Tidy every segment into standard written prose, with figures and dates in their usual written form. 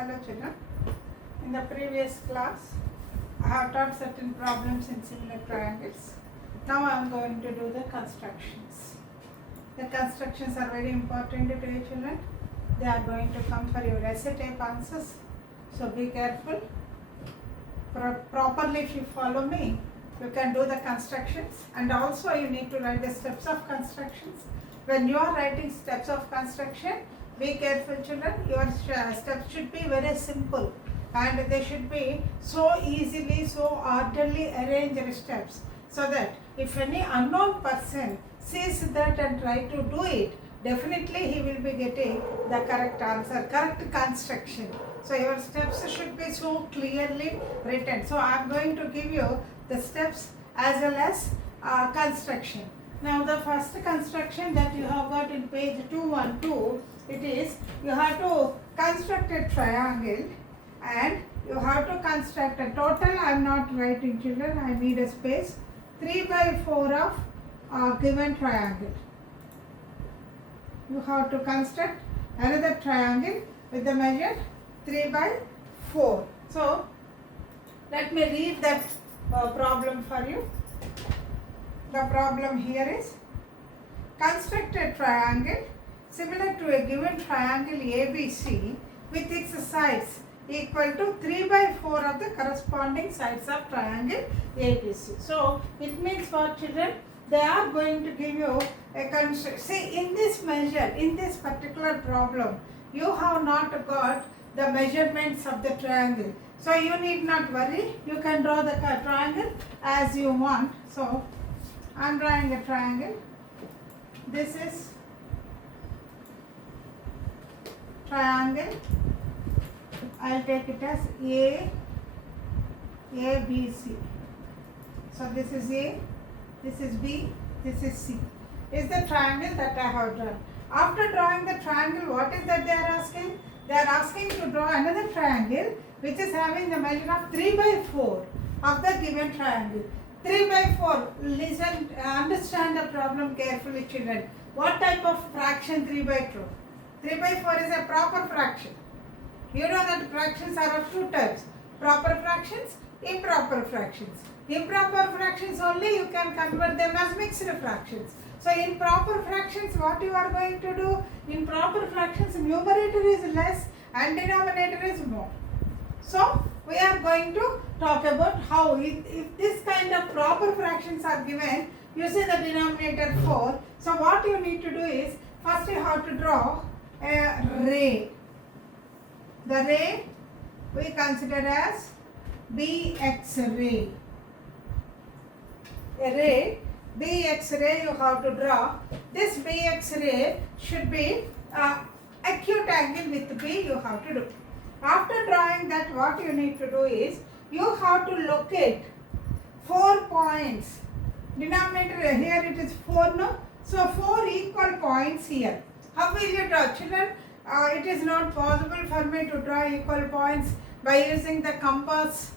Hello children. In the previous class, I have taught certain problems in similar triangles. Now I am going to do the constructions. The constructions are very important to you children. They are going to come for your essay type answers. So be careful. Properly if you follow me, you can do the constructions, and also you need to write the steps of constructions. When you are writing steps of construction, be careful children, your steps should be very simple and they should be so easily, so orderly arranged steps, so that if any unknown person sees that and try to do it, definitely he will be getting the correct answer, correct construction. So your steps should be so clearly written. So I am going to give you the steps as well as construction. Now the first construction that you have got in page 212, it is you have to construct a triangle and you have to construct a total, I am not writing children, I need a space, 3/4 of given triangle. You have to construct another triangle with the measure 3/4. So let me read that problem for you. The problem here is construct a triangle similar to a given triangle ABC with its sides equal to 3/4 of the corresponding sides of triangle ABC. So it means for children, they are going to give you a construct. See, in this measure, in this particular problem, you have not got the measurements of the triangle. So you need not worry, you can draw the triangle as you want. So I am drawing a triangle. This is triangle. I will take it as ABC. So this is A, this is B, this is C. Is the triangle that I have drawn. After drawing the triangle, what is that they are asking? They are asking to draw another triangle which is having the measure of 3/4 of the given triangle. 3/4. Listen, understand the problem carefully children. What type of fraction 3/4? 3/4 is a proper fraction. You know that fractions are of two types. Proper fractions, improper fractions. Improper fractions only you can convert them as mixed fractions. So in proper fractions, what you are going to do? In proper fractions, numerator is less and denominator is more. So we are going to talk about how if this kind of proper fractions are given, you see the denominator 4. So what you need to do is, first you have to draw a ray. The ray we consider as BX ray. A ray, BX ray you have to draw. This BX ray should be acute angle with B you have to do. After drawing that, what you need to do is, you have to locate 4 points. Denominator here it is 4, no? So 4 equal points here. How will you draw? Children, it is not possible for me to draw equal points by using the compass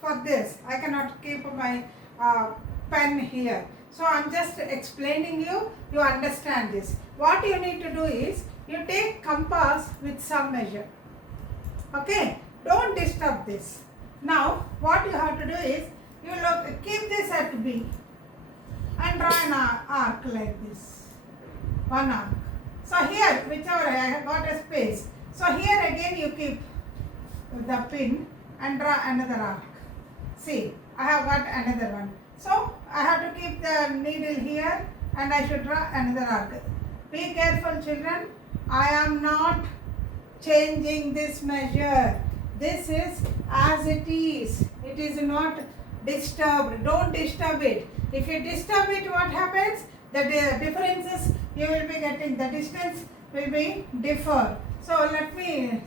for this. I cannot keep my pen here. So I am just explaining you, you understand this. What you need to do is, you take compass with some measure. Okay, don't disturb this. Now what you have to do is, you keep this at B and draw an arc like this, one arc. So here, whichever I have got a space, so here again you keep the pin and draw another arc. See, I have got another one. So I have to keep the needle here and I should draw another arc. Be careful children, I am not changing this measure. This is as it is. It is not disturbed. Don't disturb it. If you disturb it, what happens? The differences you will be getting. The distance will be differ. So let me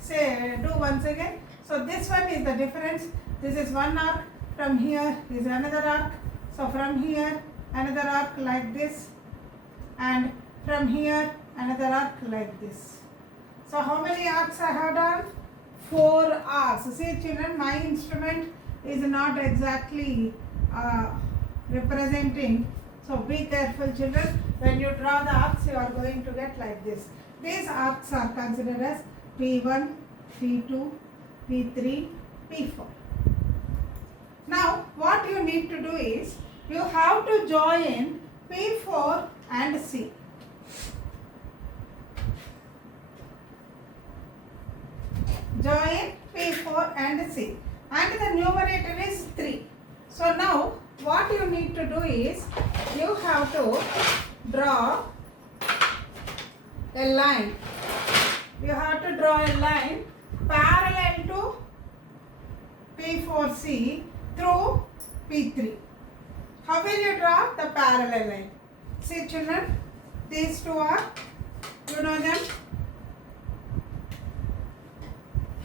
do once again. So this one is the difference. This is one arc. From here is another arc. So from here another arc like this. And from here another arc like this. So how many arcs I have done? 4 arcs. See children, my instrument is not exactly representing. So be careful children. When you draw the arcs, you are going to get like this. These arcs are considered as P1, P2, P3, P4. Now what you need to do is you have to join P4 and C. Join P4 and C, and the numerator is 3. So now what you need to do is you have to draw a line. You have to draw a line parallel to P4C through P3. How will you draw the parallel line? See children, these two are, you know them,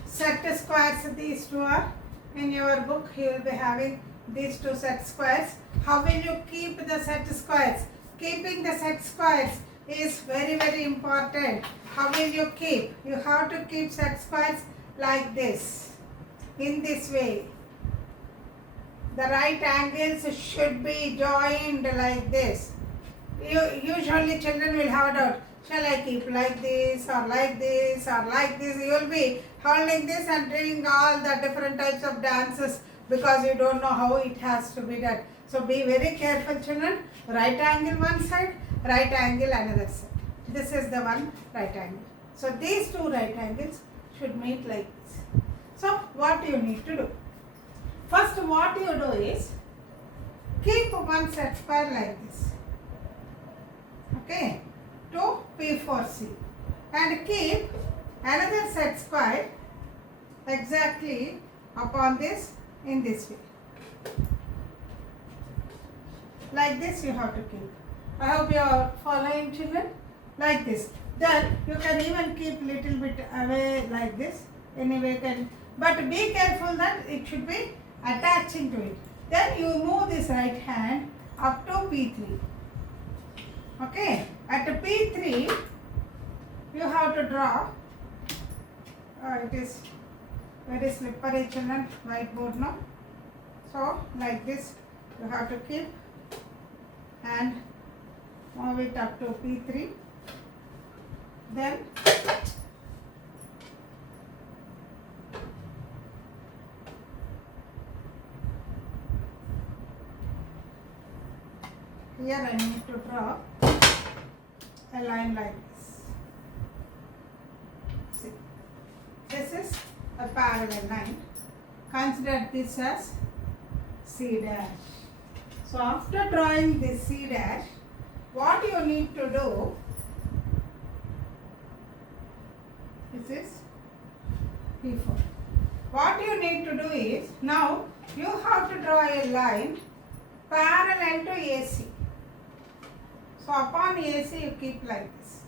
set squares. These two are in your book. You will be having these two set squares. How will you keep the set squares? Keeping the set squares is very important. How will you keep? You have to keep set squares like this, in this way. The right angles should be joined like this. Usually children will have a doubt. Shall I keep like this or like this or like this? You will be holding this and doing all the different types of dances because you don't know how it has to be done. So be very careful children. Right angle one side, right angle another side. This is the one right angle. So these two right angles should meet like this. So what you need to do? First what you do is keep one set square like this. Okay, to P4C, and keep another set square exactly upon this in this way. Like this you have to keep. I hope you are following children. Like this. Then you can even keep little bit away like this. Anyway, but be careful that it should be attaching to it. Then you move this right hand up to P3. Okay, at P3 you have to draw. It is very slippery children, whiteboard now. So like this you have to keep and move it up to P3. Then here I need to draw a line like this. See, this is a parallel line. Consider this as C dash. So after drawing this C dash, what you need to do, this is P4. What you need to do is, now you have to draw a line parallel to AC. So upon AC you keep like this,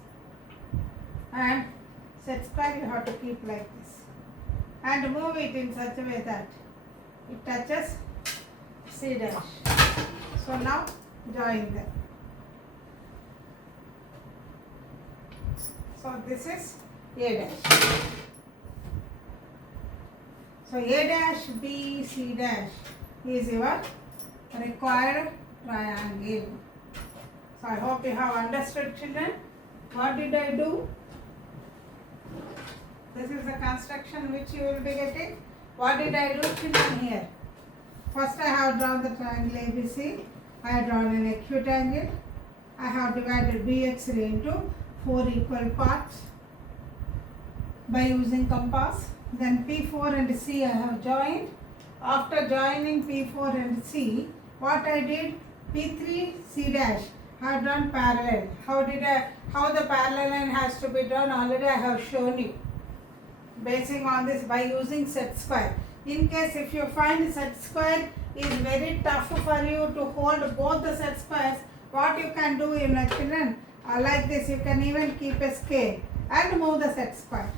and set square you have to keep like this, and move it in such a way that it touches C dash. So now join them. So this is A dash. So A dash, B, C dash is your required triangle. So I hope you have understood children. What did I do? This is the construction which you will be getting. What did I do children here? First I have drawn the triangle ABC. I have drawn an acute angle. I have divided BX ray into 4 equal parts by using compass. Then P4 and C I have joined. After joining P4 and C, what I did? P3 C dash I have drawn parallel. How the parallel line has to be drawn already I have shown you. Basing on this by using set square. In case if you find set square is very tough for you to hold both the set squares, what you can do in a children, like this you can even keep a scale and move the set square.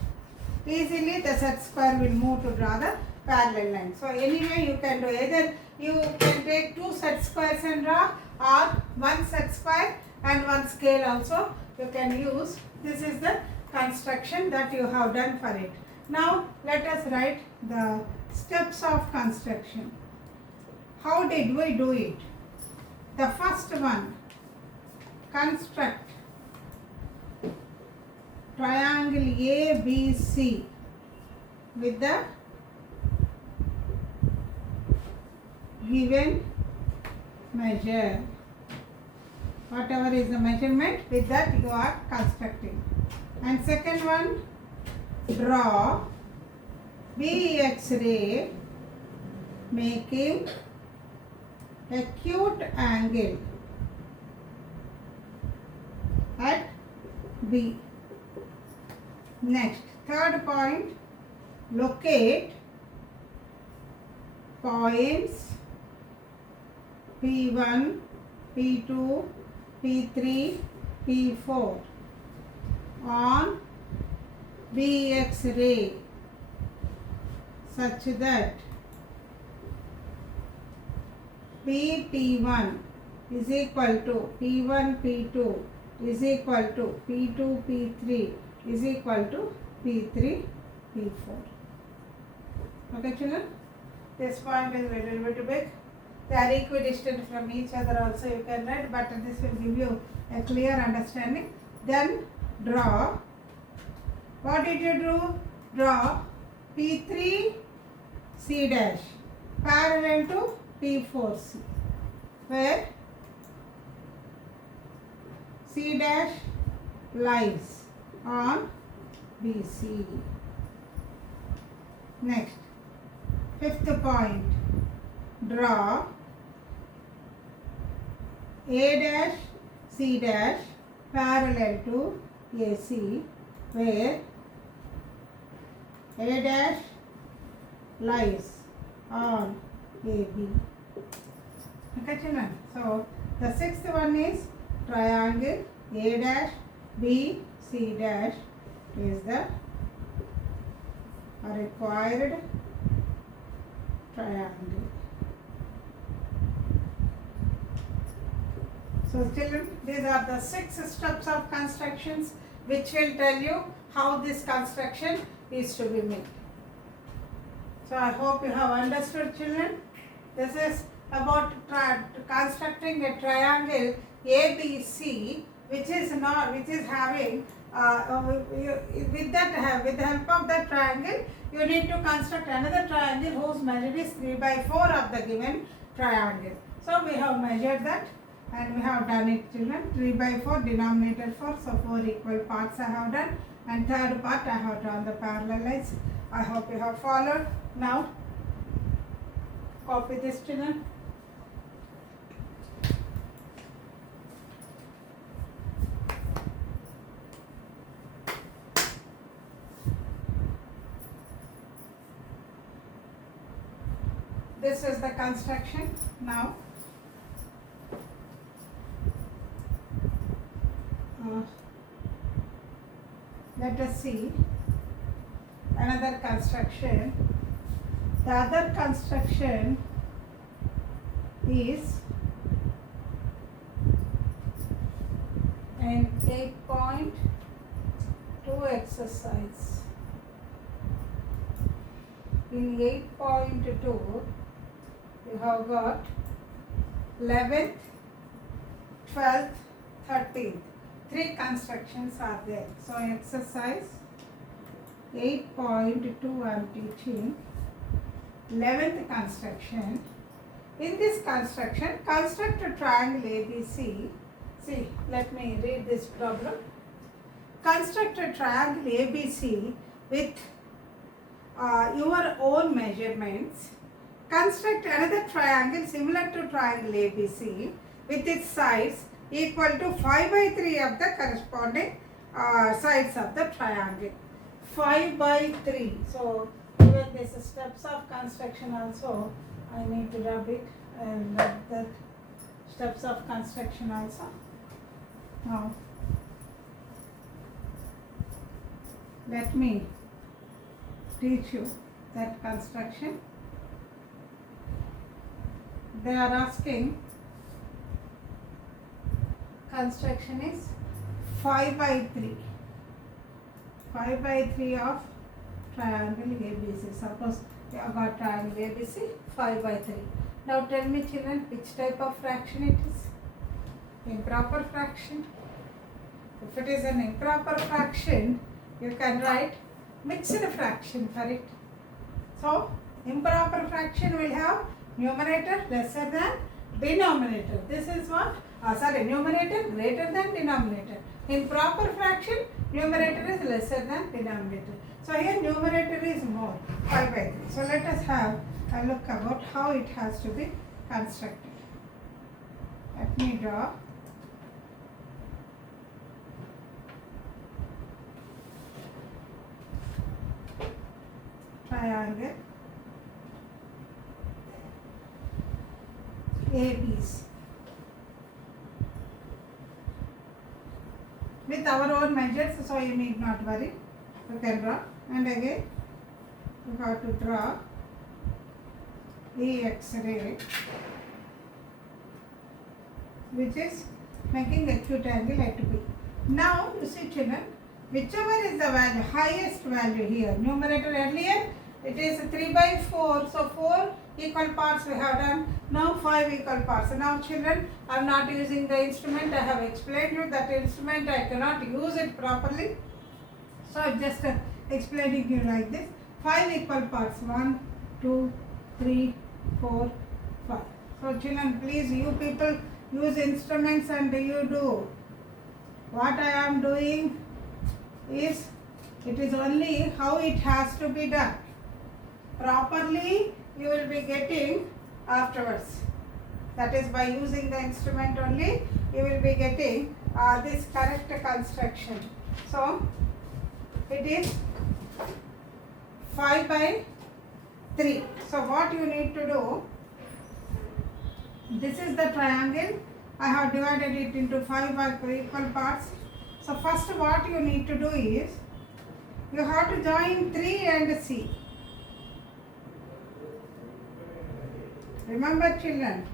Easily the set square will move to draw the parallel line. So anyway you can do, either you can take 2 set squares and draw, or 1 set square and 1 scale also you can use. This is the construction that you have done for it. Now let us write the steps of construction. How did we do it? The first one, construct triangle ABC with the given measure. Whatever is the measurement, with that you are constructing. And second one, draw BX ray making acute angle at B. Next, third point, locate points P1, P2, P3, P4 on BX ray such that P1 is equal to P1, P2 is equal to P2, P3 is equal to P3, P4. Okay children, this point is a little bit big. They are equidistant from each other also you can write, but this will give you a clear understanding. Then draw. What did you do? Draw P3 C dash parallel to P4C, where C dash lies on BC. Next, fifth point, draw A dash C dash parallel to AC, where A dash lies on AB. Okay children, so the sixth one is triangle A dash B C dash is the required triangle. So children, these are the 6 steps of constructions which will tell you how this construction is to be made. So I hope you have understood children. This is about constructing a triangle ABC which is having with the help of that triangle you need to construct another triangle whose measure is 3/4 of the given triangle. So we have measured that and we have done it children. 3/4 denominator 4, so 4 equal parts I have done, and third part I have drawn the parallel lines. I hope you have followed. Now copy this children. This is the construction. Now let us see another construction. The other construction is an 8.2 exercise. In 8.2 you have got 11th, 12th, 13th. 3 constructions are there. So exercise 8.2 I am teaching 11th construction. In this construction, construct a triangle ABC. See, let me read this problem. Construct a triangle ABC with your own measurements. Construct another triangle similar to triangle ABC with its sides equal to 5/3 of the corresponding sides of the triangle. 5/3. So even this steps of construction also I need to rub it and rub the steps of construction also. Now let me teach you that construction. They are asking construction is 5/3. 5/3 of triangle ABC. Suppose you have got triangle ABC 5/3. Now tell me children, which type of fraction it is? Improper fraction. If it is an improper fraction, you can write mixed fraction for it. So improper fraction will have numerator lesser than denominator. This is what? Numerator greater than denominator. In proper fraction, numerator is lesser than denominator. So here numerator is more, 5 by 3. So let us have a look about how it has to be constructed. Let me draw triangle ABC with our own measures, so you need not worry. You can draw, and again you have to draw the X-ray, which is making acute angle at B. Now you see children, whichever is the value, highest value here, numerator earlier it is 3 by 4, so 4 equal parts we have done, now 5 equal parts. Now children, I am not using the instrument, I have explained you that instrument I cannot use it properly. So I am just explaining you like this, 5 equal parts, 1, 2, 3, 4, 5. So children, please you people use instruments and you do. What I am doing is, it is only how it has to be done. Properly you will be getting afterwards. That is by using the instrument only you will be getting this correct construction. So it is 5 by 3. So what you need to do, this is the triangle. I have divided it into 5 equal parts. So first what you need to do is, you have to join 3 and C. Remember children,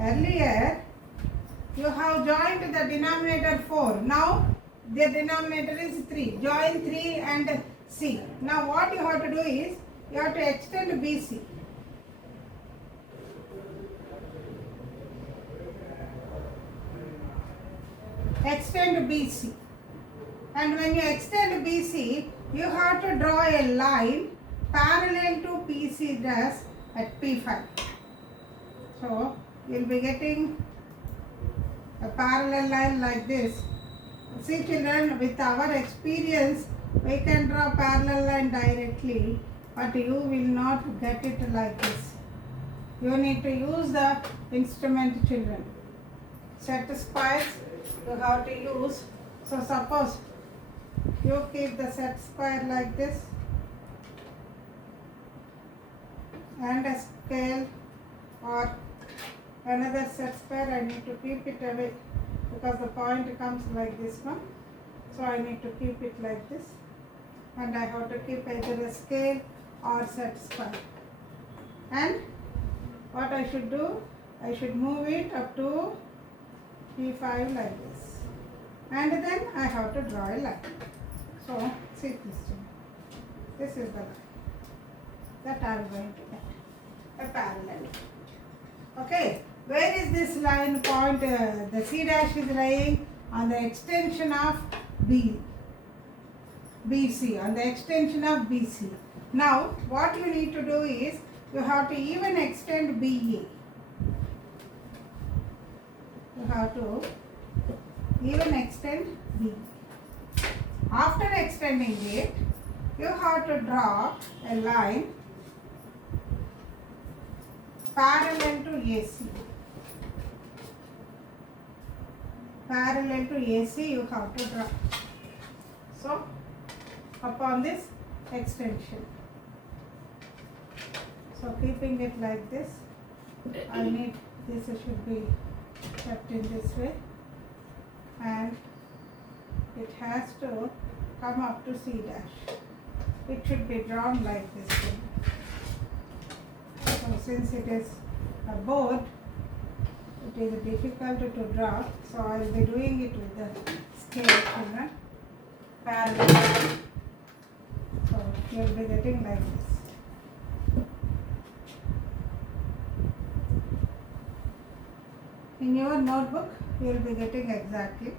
earlier you have joined the denominator 4. Now the denominator is 3. Join 3 and C. Now what you have to do is, you have to extend BC. Extend BC. And when you extend BC, you have to draw a line parallel to PC dash at P5. So you will be getting a parallel line like this. See children, with our experience, we can draw parallel line directly, but you will not get it like this. You need to use the instrument children. Set squares you have to use. So suppose you keep the set square like this, and a scale or another set square, I need to keep it away because the point comes like this one. So I need to keep it like this, and I have to keep either a scale or set square. And what I should do, I should move it up to P5 like this, and then I have to draw a line. So see this thing. This is the line that I am going to get, a parallel. Okay, where is this line point? The C dash is lying on the extension of BC, on the extension of BC. Now what you need to do is, you have to even extend BA. You have to even extend B. After extending it, you have to draw a line parallel to AC. Parallel to AC you have to draw. So upon this extension. So keeping it like this, I need this should be kept in this way, and it has to come up to C dash. It should be drawn like this. So since it is a board, it is difficult to draw, so I will be doing it with the scale children, parallel. So you will be getting like this. In your notebook, you will be getting exactly.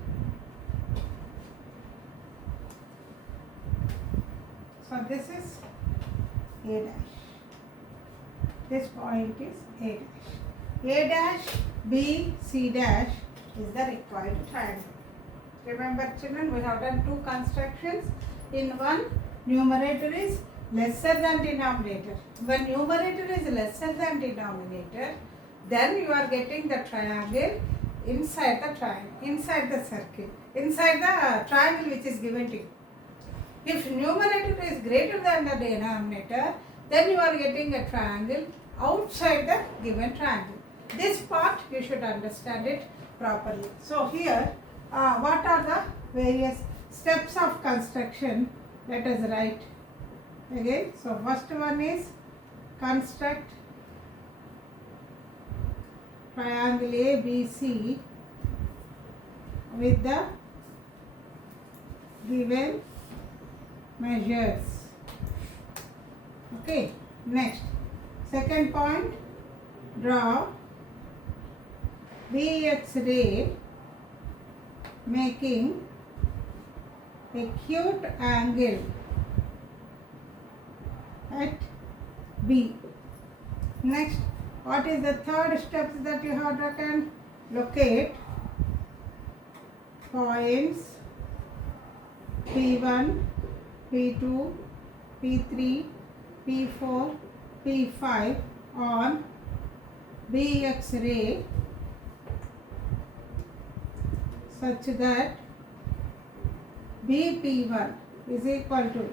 So this is A dash. This point is A dash. A dash, B, C dash is the required triangle. Remember children, we have done two constructions. In one, numerator is lesser than denominator. When numerator is lesser than denominator, then you are getting the triangle inside the triangle, inside the circle, inside the triangle which is given to you. If numerator is greater than the denominator, then you are getting a triangle outside the given triangle. This part you should understand it properly. So here, what are the various steps of construction? Let us write again. So first one is construct triangle ABC with the given measures. Okay, next, second point, draw BX ray making acute angle at B. Next, what is the third step that you have to locate points P1, P2, P3, P4, P5 on BX ray such that BP1 is equal to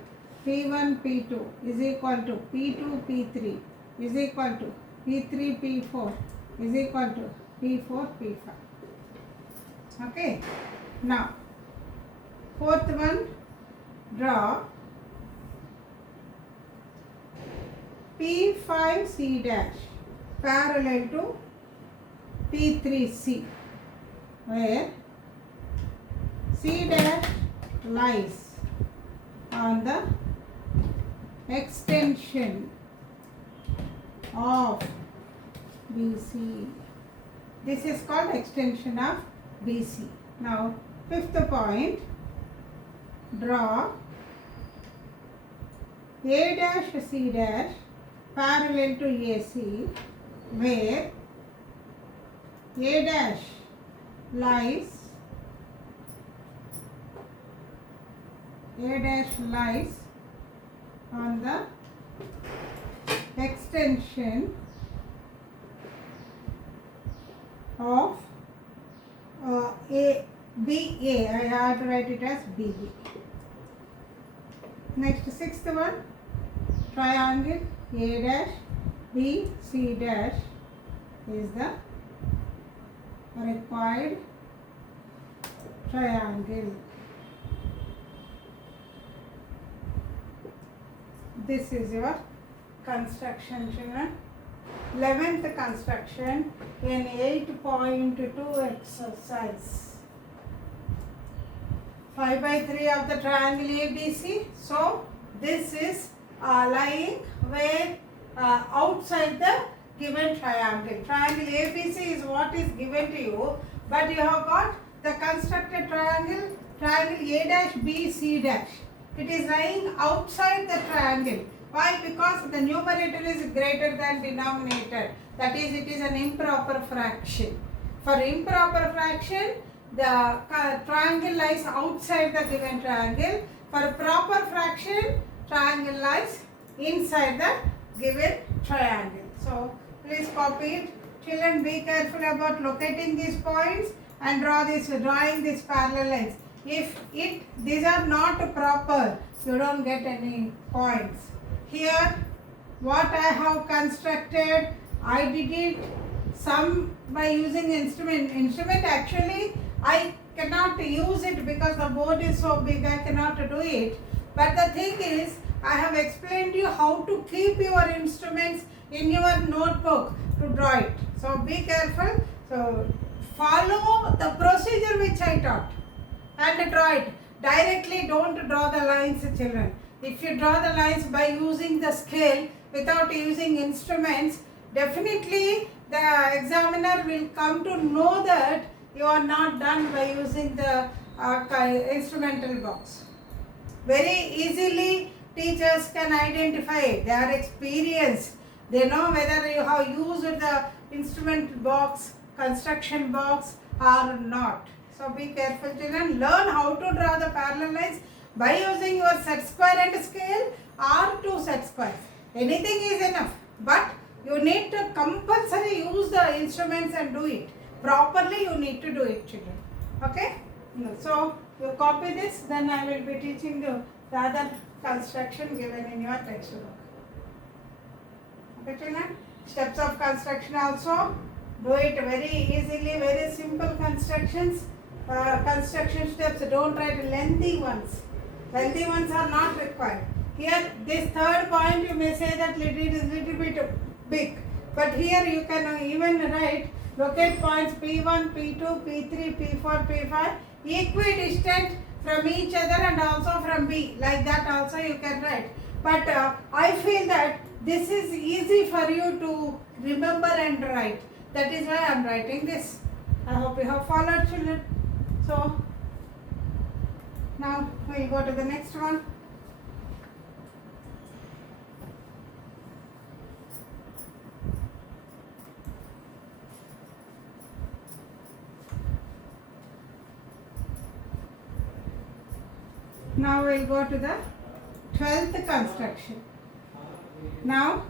P1, P2 is equal to P2, P3 is equal to P3, P4 is equal to P4, P5. Okay. Now, fourth one, draw P5C dash parallel to P3C, where C dash lies on the extension of BC. This is called extension of BC. Now, fifth point, draw A dash C dash parallel to AC, where A dash lies on the extension of BA. I have to write it as BB. Next, sixth one, triangle A dash B C dash is the required triangle. This is your construction, children. 11th construction in 8.2 exercise. 5/3 of the triangle ABC. So this is lying where outside the given triangle. Triangle ABC is what is given to you, but you have got the constructed triangle, triangle A dash B C dash. It is lying outside the triangle. Why? Because the numerator is greater than denominator. That is, it is an improper fraction. For improper fraction, the triangle lies outside the given triangle. For proper fraction, triangle lies inside the given triangle. So, please copy it. Children, be careful about locating these points and drawing these parallel lines. If these are not proper, you don't get any points. Here, what I have constructed, I did it some by using instrument. Instrument actually I cannot use it because the board is so big, I cannot do it. But the thing is, I have explained you how to keep your instruments in your notebook to draw it. So be careful. So follow the procedure which I taught and draw it. Directly don't draw the lines, children. If you draw the lines by using the scale without using instruments, definitely the examiner will come to know that you are not done by using the instrumental box. Very easily teachers can identify, they are experienced, they know whether you have used the instrument box, construction box or not. So be careful children, learn how to draw the parallel lines by using your set square and scale or 2 set squares. Anything is enough, but you need to compulsory use the instruments and do it. Properly you need to do it children. Okay? So you copy this, then I will be teaching the other construction given in your textbook. Okay children? Steps of construction also. Do it very easily, very simple constructions. Construction steps, don't write lengthy ones. Lengthy ones are not required. Here, this third point you may say that it is little bit big. But here you can even write locate points P1, P2, P3, P4, P5 equidistant from each other and also from B. Like that also you can write. But I feel that this is easy for you to remember and write. That is why I am writing this. I hope you have followed children. So, now we will go to the next one. Now we will go to the 12th construction. Now,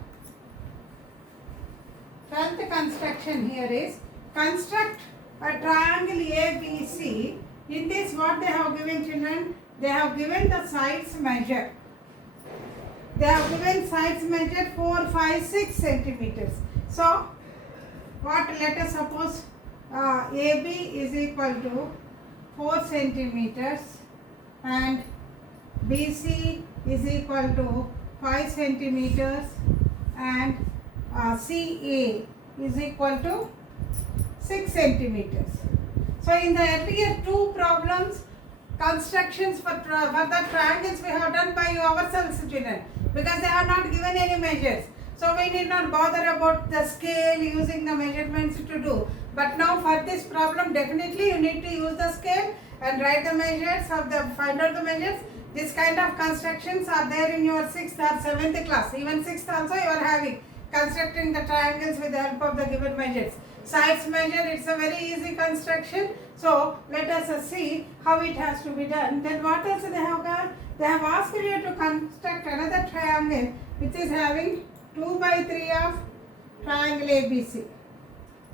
12th construction here is construct a triangle ABC. In this what they have given children? They have given the sides measure. They have given sides measure 4, 5, 6 centimeters. So, what let us suppose AB is equal to 4 centimeters and BC is equal to 5 centimeters and CA is equal to 6 centimeters. So in the earlier two problems, constructions for the triangles we have done by ourselves children, because they have not given any measures. So we need not bother about the scale using the measurements to do. But now for this problem definitely you need to use the scale and write the measures of the, find out the measures. This kind of constructions are there in your 6th or 7th class. Even 6th also you are having, constructing the triangles with the help of the given measures. Sides measure, it's a very easy construction. So let us see how it has to be done. Then what else they have got? They have asked you to construct another triangle which is having 2 by 3 of triangle ABC.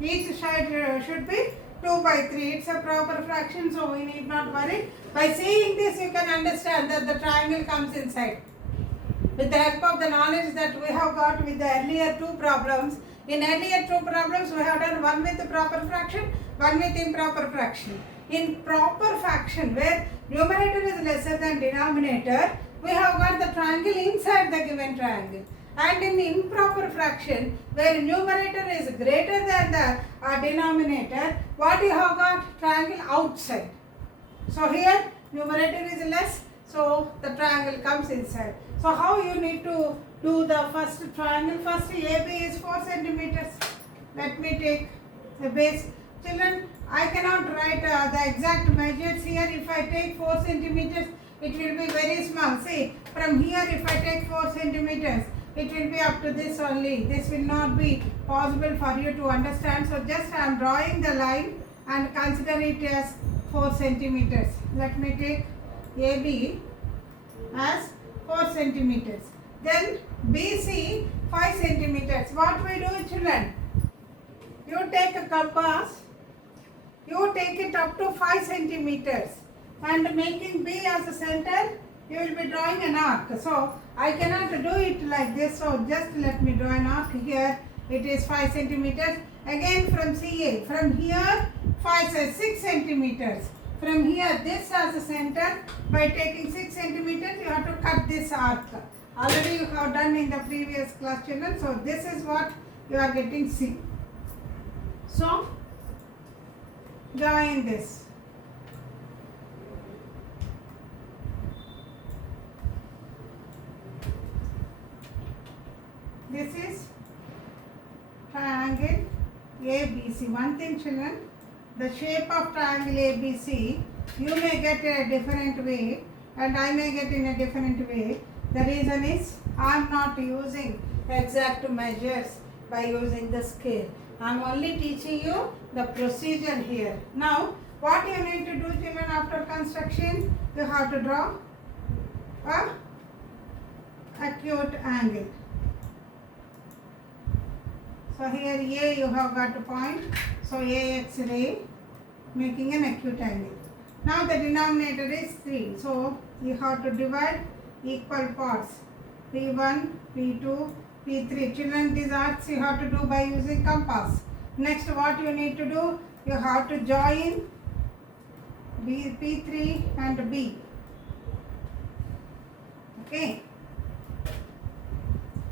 Each side should be 2 by 3. It's a proper fraction, so we need not worry. By seeing this, you can understand that the triangle comes inside. With the help of the knowledge that we have got with the earlier two problems, in earlier two problems we have done one with the proper fraction, one with improper fraction. In proper fraction, where numerator is lesser than denominator, we have got the triangle inside the given triangle. And in improper fraction, where numerator is greater than the denominator, what you have got? Triangle outside. So here numerator is less, so the triangle comes inside. So how you need to do the first triangle? First AB is 4 centimeters. Let me take the base. Children, I cannot write the exact measures here. If I take 4 centimeters, it will be very small. See, from here if I take 4 centimeters, it will be up to this only. This will not be possible for you to understand. So just I am drawing the line and consider it as 4 centimeters. Let me take AB as 4 centimeters. Then BC 5 centimeters. What we do children? You take a compass, you take it up to 5 centimeters and making B as a center, you will be drawing an arc. So I cannot do it like this, so just let me draw an arc here. It is 5 centimeters. Again from CA, from here 6 centimeters. From here this as a center, by taking 6 centimeters you have to cut this arc. Already you have done in the previous class children, so this is what you are getting C. So join this. This is triangle ABC. One thing children, the shape of triangle ABC, you may get a different way and I may get in a different way. The reason is I am not using exact measures by using the scale. I am only teaching you the procedure here. Now, what you need to do, children, after construction? You have to draw a acute angle. So here A you have got a point. So AX ray making an acute angle. Now the denominator is 3. So you have to divide equal parts. P1, P2, P3. Children, these arcs you have to do by using compass. Next, what you need to do? You have to join P3 and B. Okay.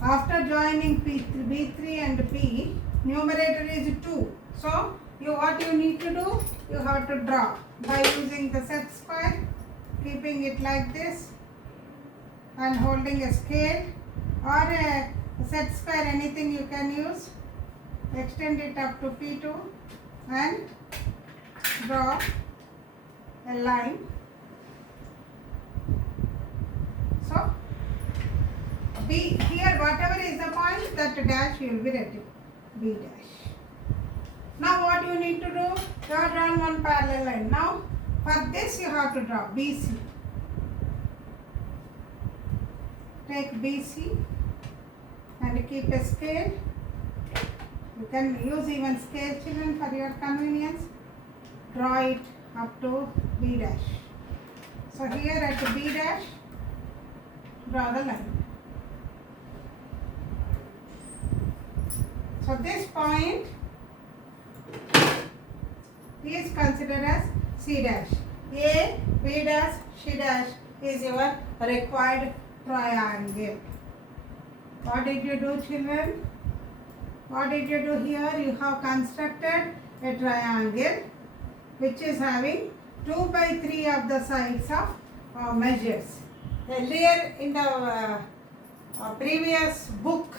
After joining B3 and P, numerator is 2. So, what you need to do? You have to draw by using the set square, keeping it like this and holding a scale or a set square, anything you can use. Extend it up to P2 and draw a line. So, B here, whatever is the point, that dash you will be writing B dash. Now what you need to do? You have drawn one parallel line. Now for this you have to draw BC. Take BC and keep a scale. You can use even scale, children, for your convenience. Draw it up to B dash. So here at B dash, draw the line. So this point is considered as C dash. A, B dash, C dash is your required triangle. What did you do, children? What did you do here? You have constructed a triangle which is having 2 by 3 of the sides of measures. Earlier in the previous book,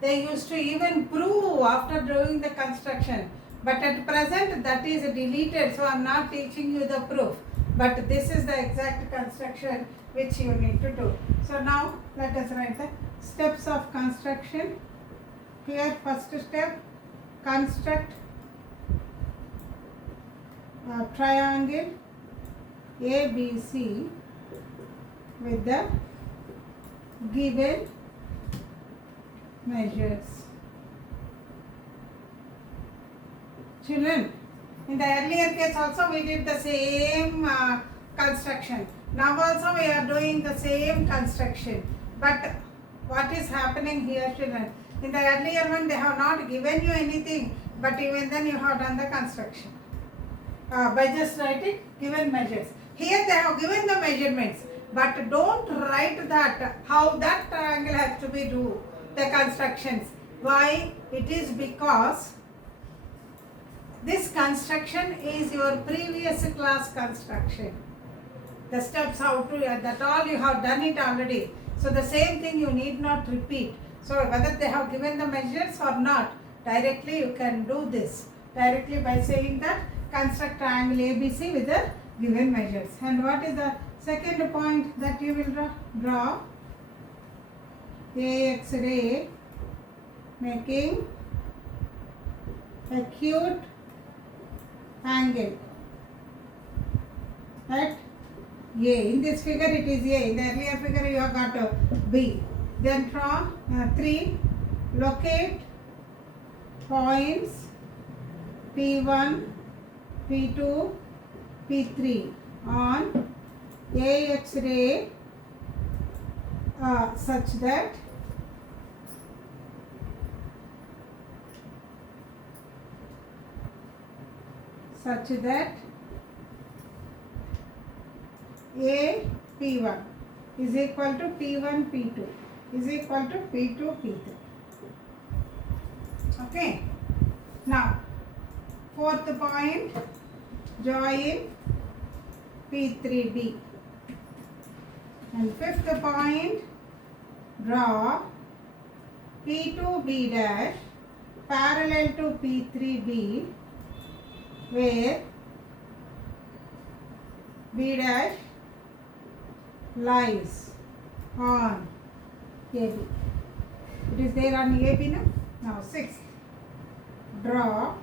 they used to even prove after doing the construction. But at present that is deleted, so I am not teaching you the proof. But this is the exact construction which you need to do. So now let us write the steps of construction. Here first step, construct a triangle ABC with the given measures. Children, in the earlier case also we did the same construction. Now also we are doing the same construction. But what is happening here, children? In the earlier one they have not given you anything, but even then you have done the construction by just writing given measures. Here they have given the measurements, but don't write that how that triangle has to be do the constructions. Why? It is because this construction is your previous class construction. The steps how to, that all you have done it already. So the same thing you need not repeat. So whether they have given the measures or not, directly you can do this. Directly by saying that construct triangle ABC with the given measures. And what is the second point that you will draw? Draw AX ray making acute angle at A. In this figure it is A. In the earlier figure you have got B. Then draw 3. Locate points P1, P2, P3 on AX ray such that A P1 is equal to P1 P2 is equal to P2 P3. Okay. Now, fourth point, join P3B. And fifth point, draw P2B dash parallel to P3B, where B dash lies. on AB. It is there on AB now. Now sixth, draw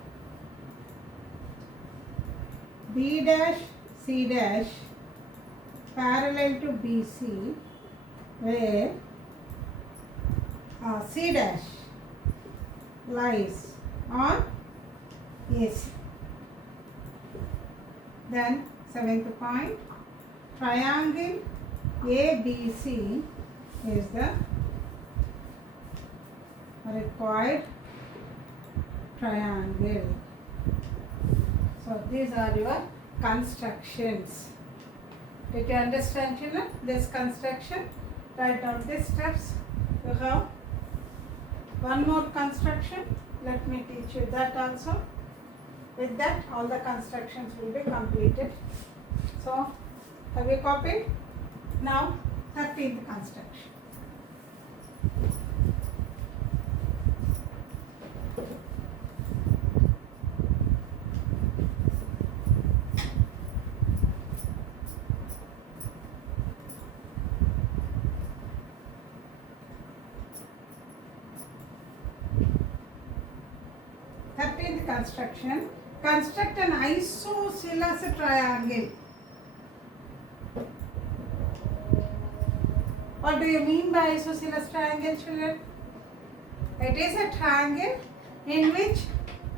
B dash C dash parallel to BC where C dash lies on AC. Then seventh point, triangle ABC is the required triangle. So these are your constructions. Did you understand, children, this construction? Write down these steps. You have one more construction. Let me teach you that also. With that, all the constructions will be completed. So, have you copied? Now, 13th construction. Construction. Construct an isosceles triangle. What do you mean by isosceles triangle, children? It is a triangle in which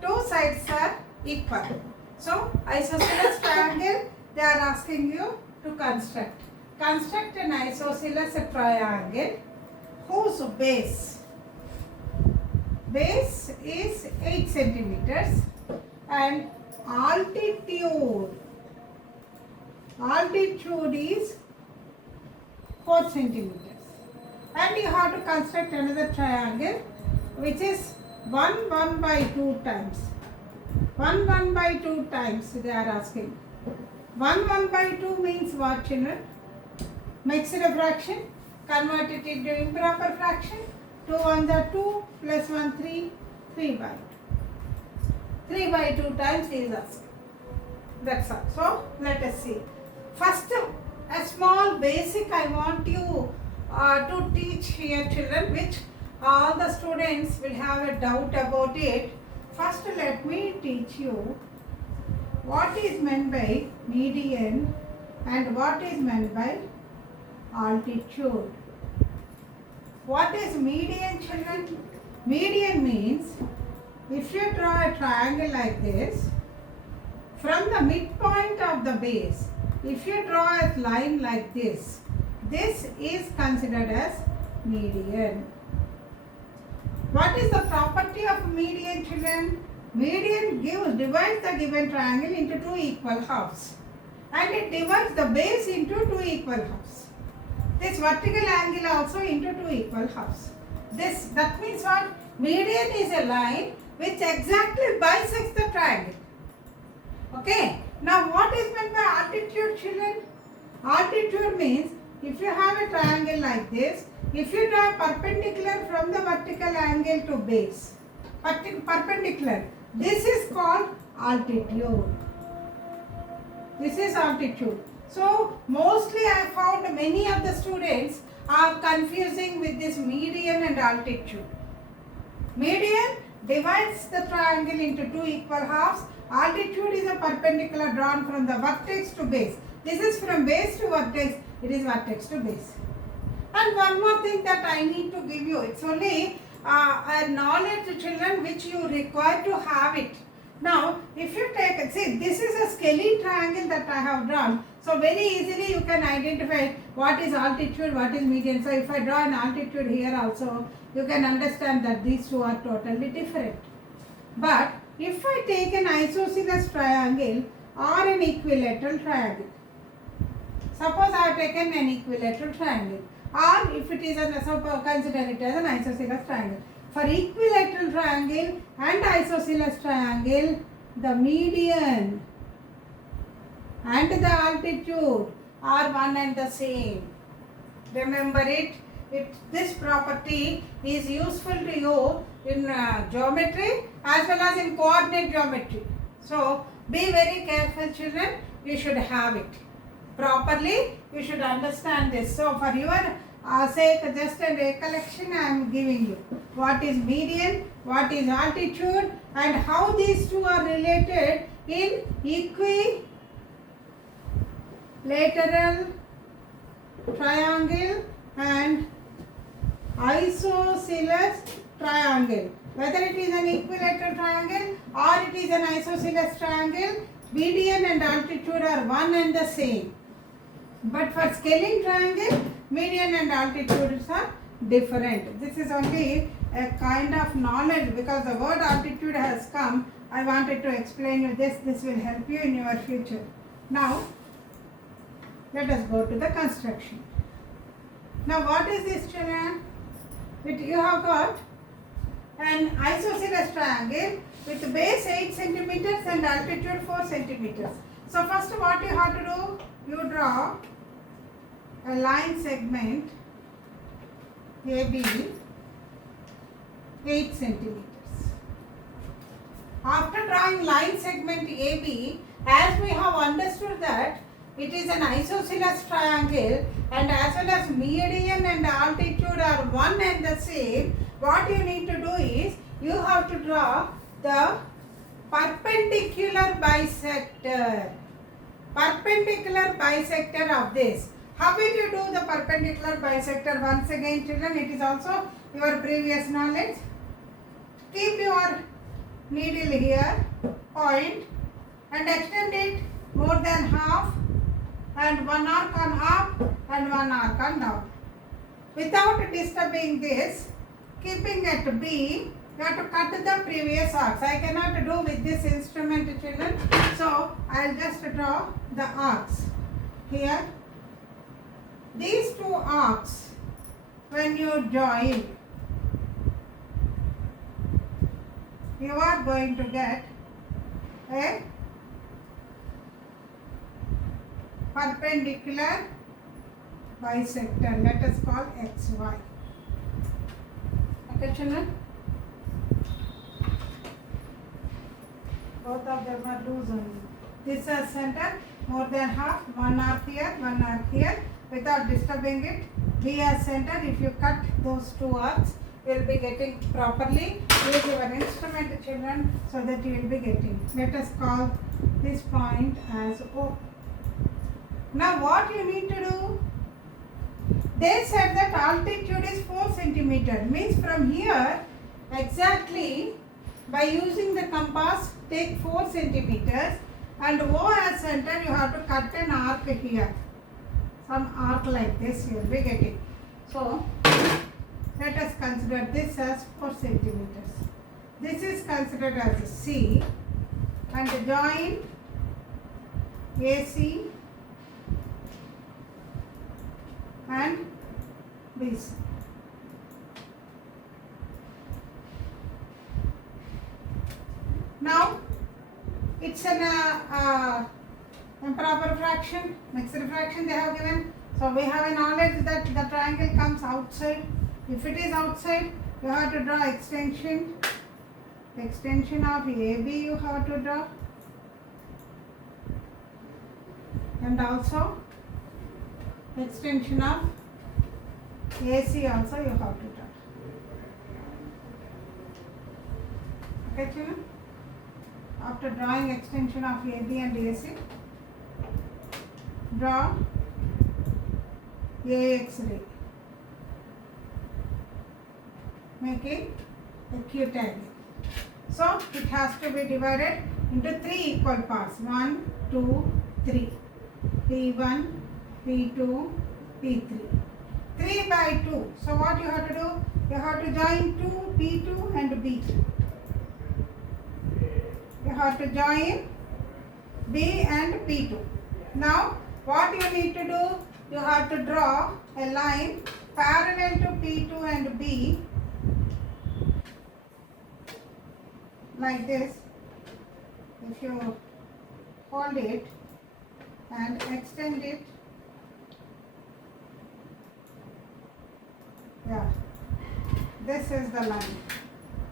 two sides are equal. So, isosceles triangle, they are asking you to construct. Construct an isosceles triangle whose base is 8 centimeters and altitude is 4 centimeters. And you have to construct another triangle which is 1 by 2 times. 1 by 2 times they are asking. 1 by 2 means what, children? Mixed fraction, convert it into improper fraction. 2 ones are 2 plus 1 3, 3 by 2. 3 by 2 times he is asking. That's all. So let us see. First, a small basic I want you to teach here, children, which all the students will have a doubt about it. First, let me teach you what is meant by median and what is meant by altitude. What is median, children? Median means if you draw a triangle like this, from the midpoint of the base, if you draw a line like this, this is considered as median. What is the property of median, children? Median divides the given triangle into two equal halves, and it divides the base into two equal halves. This vertical angle also into two equal halves. That means what? Median is a line which exactly bisects the triangle. Okay. Now what is meant by altitude, children? Altitude means if you have a triangle like this, if you draw perpendicular from the vertical angle to base, perpendicular, this is called altitude. This is altitude. So mostly I found many of the students are confusing with this median and altitude. Median divides the triangle into two equal halves. Altitude is a perpendicular drawn from the vertex to base. This is from base to vertex. It is vertex to base. And one more thing that I need to give you. It's only a knowledge, children, which you require to have it. Now, if you take, see, this is a scaly triangle that I have drawn. So, very easily you can identify what is altitude, what is median. So, if I draw an altitude here also, you can understand that these two are totally different. But, if I take an isosceles triangle or an equilateral triangle, suppose I have taken an equilateral triangle, or if it is consider it as an isosceles triangle. For equilateral triangle and isosceles triangle, the median and the altitude are one and the same. Remember it. This property is useful to you in geometry as well as in coordinate geometry. So, be very careful, children. You should have it properly. You should understand this. So, for your sake, just a recollection I am giving you. What is median, what is altitude, and how these two are related in equilateral triangle and isosceles triangle. Whether it is an equilateral triangle or it is an isosceles triangle, median and altitude are one and the same. But for scaling triangle, median and altitudes are different. This is only a kind of knowledge because the word altitude has come. I wanted to explain you this. This will help you in your future. Now, let us go to the construction. Now, what is this, children? You have got an isosceles triangle with base 8 centimeters and altitude 4 centimeters. So, first what you have to do? You draw a line segment AB 8 centimeters. After drawing line segment AB, as we have understood that it is an isosceles triangle and as well as median and altitude are one and the same, what you need to do is you have to draw the perpendicular bisector. Perpendicular bisector of this. How will you do the perpendicular bisector? Once again, children, it is also your previous knowledge. Keep your needle here, point, and extend it more than half, and one arc on up and one arc on down. Without disturbing this, keeping at B, you have to cut the previous arcs. I cannot do with this instrument, children, so I will just draw the arcs here. These two arcs, when you join, you are going to get a perpendicular bisector. Let us call XY. Okay, children? Both of them are loose only. This is center, more than half, one arc here, without disturbing it. B as center, if you cut those two arcs, you will be getting properly. Use your instrument, children, so that you will be getting. Let us call this point as O. Now what you need to do? They said that altitude is 4 centimeter. Means from here, exactly by using the compass, take 4 centimeters and O as center, you have to cut an arc here. Some arc like this you will be getting. So, let us consider this as 4 centimeters. This is considered as C and join AC and BC. Now, it's an improper fraction, mixed fraction they have given. So, we have a knowledge that the triangle comes outside. If it is outside, you have to draw extension. Extension of AB you have to draw. And also extension of AC also you have to draw. Okay, children? After drawing extension of AB and AC, draw AX ray, making acute angle. So it has to be divided into 3 equal parts. 1, 2, 3. P1, P2, P3. 3 by 2. So what you have to do? You have to join 2, P2 and B. You have to join B and P2. Now what you need to do? You have to draw a line parallel to P2 and B like this. If you hold it and extend it, yeah, this is the line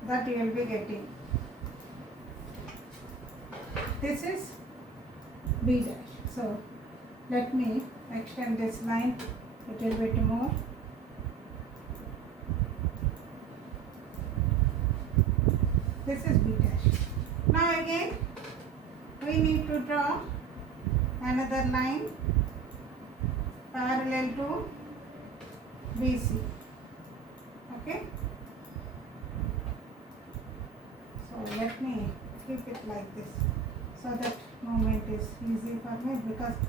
that you will be getting. This is B dash. So let me extend this line a little bit more. This is B dash. Now again we need to draw another line parallel to BC. Okay. So let me keep it like this so that movement is easy for me, because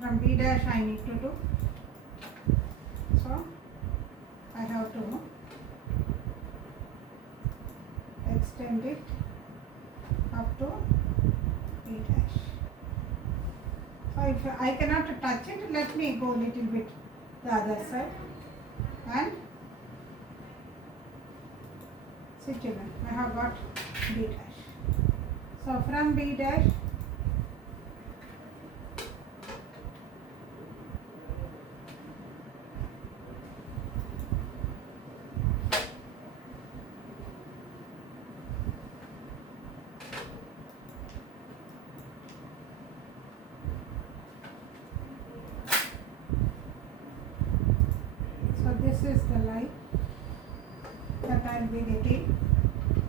from B dash I need to do. So I have to extend it up to B dash. So if I cannot touch it, let me go little bit the other side and situation. I have got B dash. So from B dash this is the line that I will be getting.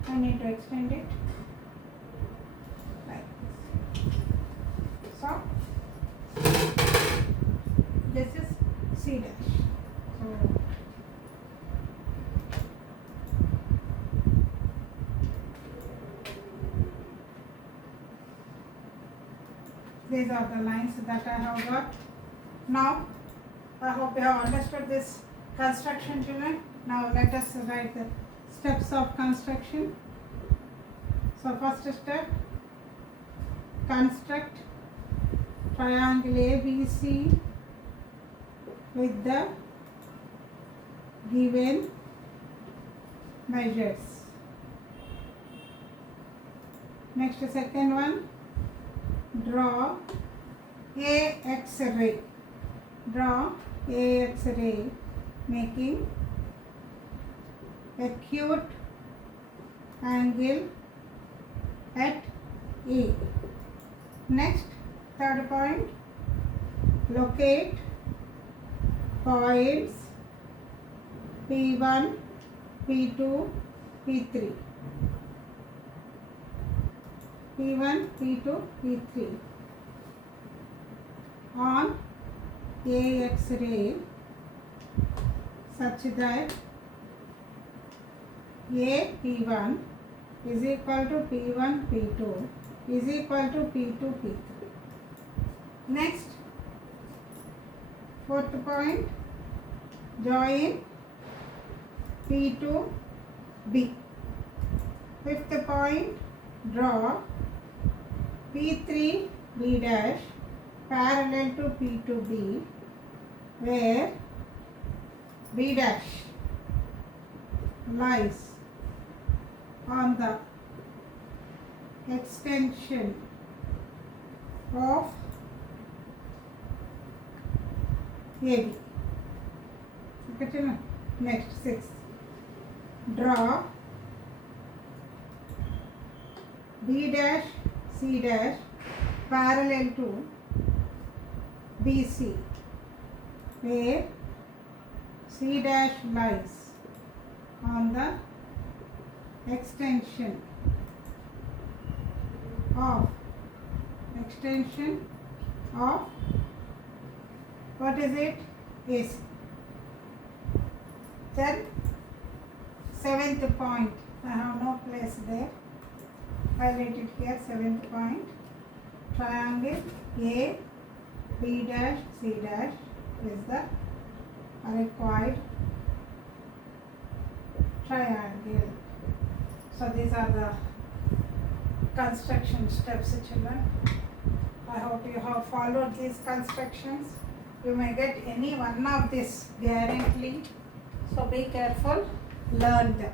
I need to extend it like this. So this is C dash. So these are the lines that I have got. Now I hope you have understood this construction, children. Now let us write the steps of construction. So first step, construct triangle ABC with the given measures. Next, second one, draw AX ray. Draw AX ray making acute angle at E. Next, third point, locate points P1, P2, P3. P1, P2, P3 on AX ray such that A P1 is equal to P1 P2 is equal to P2 P3. Next, fourth point, join P2 B. Fifth point, draw P3 B dash parallel to P2 B, where B dash lies on the extension of AB. Okay, next, sixth, draw B dash C dash parallel to BC, where C dash lies on the extension of what is it? AC. Then seventh point, I have no place there. Highlight it here. Seventh point, triangle A B dash C dash is the required triangle. So these are the construction steps, children. I hope you have followed these constructions. You may get any one of this guaranteed. So be careful, learn them.